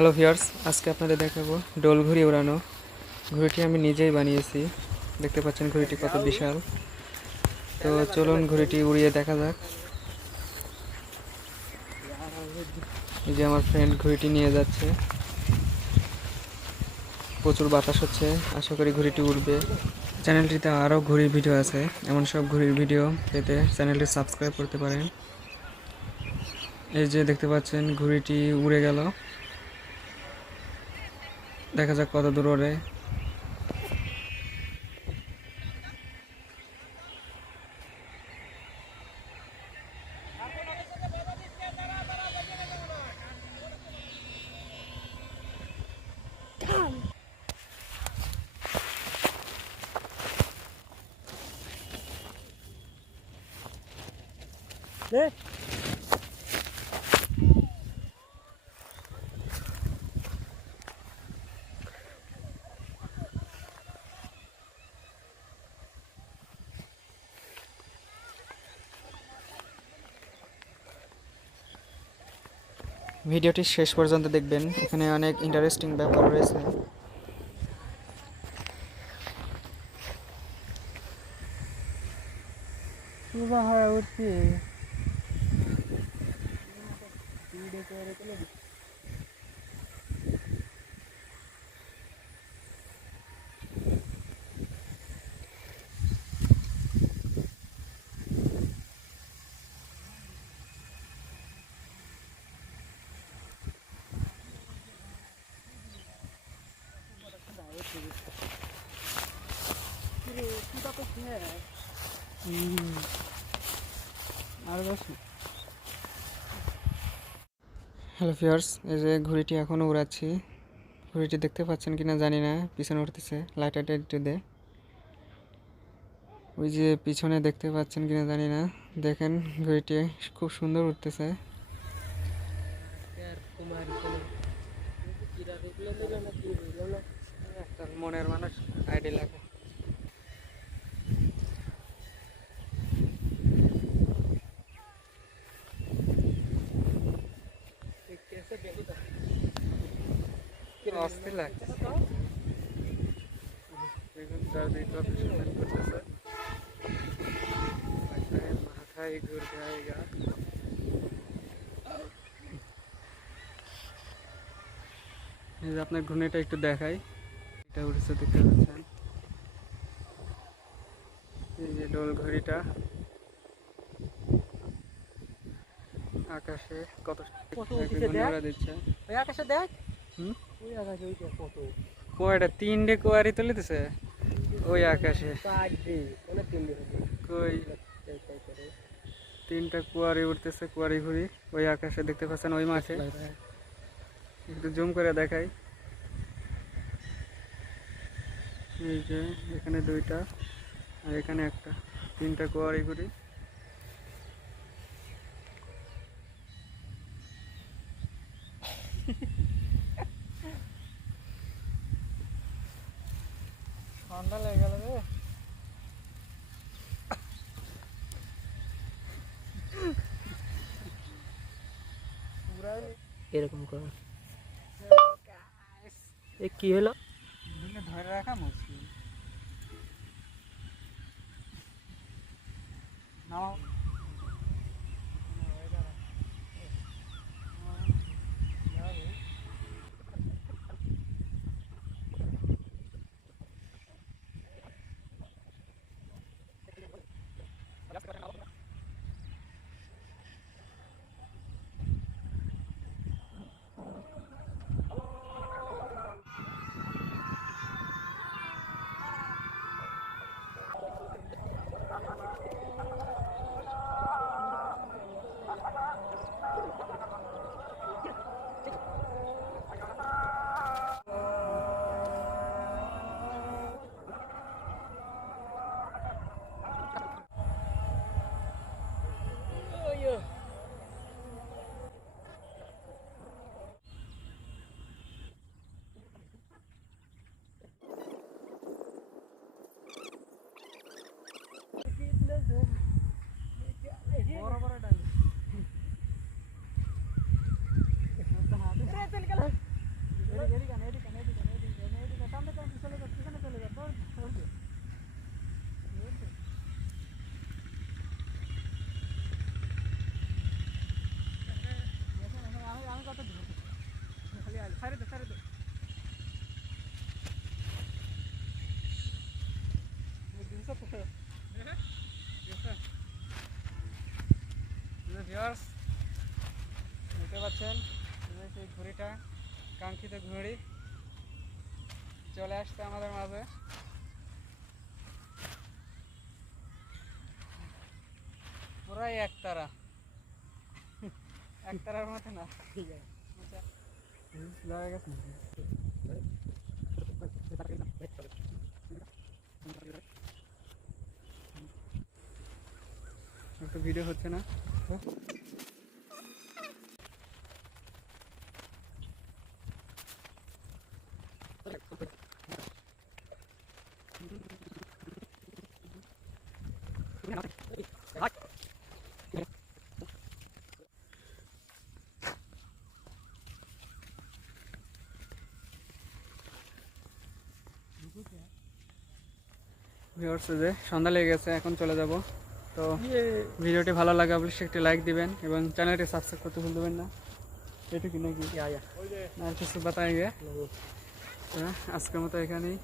Hello viewers আজকে আপনাদের দেখাবো ডোল ঘুড়ি উড়ানো ঘুড়িটি আমি নিজেই বানিয়েছি। দেখতে পাচ্ছেন ঘুড়িটি কত বিশাল। তো চলুন ঘুড়িটি উড়িয়ে দেখা যাক। এই যে আমার ফ্রেন্ড ঘুড়িটি নিয়ে যাচ্ছে। প্রচুর বাতাস হচ্ছে, আশা করি ঘুড়িটি উড়বে। চ্যানেলটিতে আরও ঘুড়ির ভিডিও আছে। এমন সব ঘুড়ির ভিডিও পেতে চ্যানেলটি সাবস্ক্রাইব করতে পারেন। এই যে দেখতে পাচ্ছেন, ঘুড়িটি উড়ে গেল। দেখা যাক কত দূর ওড়ে ভিডিওটি শেষ পর্যন্ত দেখবেন। এখানে অনেক ইন্টারেস্টিং ব্যাপার রয়েছে। হ্যালো ফিয়ার্স এই যে ঘুড়িটি এখনও উড়াচ্ছি। ঘুড়িটি দেখতে পাচ্ছেন কিনা জানি না, পিছনে উঠতেছে লাইটারটা একটু দে ওই যে পিছনে দেখতে পাচ্ছেন কিনা জানি না। দেখেন, ঘুড়িটি খুব সুন্দর উঠতেছে মনের মানুষ আইডি লাগে অস্থির লাগছে। দেখুন চারদিকে কত সুন্দর করতেছে মাথায় ঘুর জায়গা এই যে আপনার ঘুনেটা একটু দেখাই। এটা উঠেছে দেখতে পাচ্ছেন। এই যে ডোল ঘড়িটা। আকাশে কত। দিচ্ছে। আকাশে দেখ। হুম? ওই আকাশে ওইটা কত কয়টা তিনটে কোয়ারি তুলে দিছে? ওই আকাশে। দিন কই? তিনটা কুয়ারি উঠতেছে কুয়ারি ঘুরি। ওই আকাশে দেখতে পাচ্ছেন ওই মাঠে। একটু জুম করে দেখাই। এই যে এখানে দুইটা আর এখানে একটা। তিনটা কুয়ারি ঘুরি। ঠান্ডা লেগে গেল রে। এরকম কর। এ কি হলো? ধরে রাখা মুশকিল। নাও। ভিউয়ার্স দেখতে পাচ্ছেন সেই ঘুড়িটা কাঙ্ক্ষিত ঘুড়ি। চলে আসছে আমাদের মাঝে। পুরাই একতারা। একতারার মতো না। আচ্ছা। একটা ভিডিও হচ্ছে না। ভিউয়ার্স যে সন্ধ্যা লেগে গেছে এখন চলে যাব। তো ভিডিওটি ভালো লাগে অবশ্যই একটি লাইক দিবেন এবং চ্যানেলটি সাবস্ক্রাইব করতে ভুল দেবেন না। এটুকু নাকি? আর কিছু বাতায় আজকের মতো এখানেই।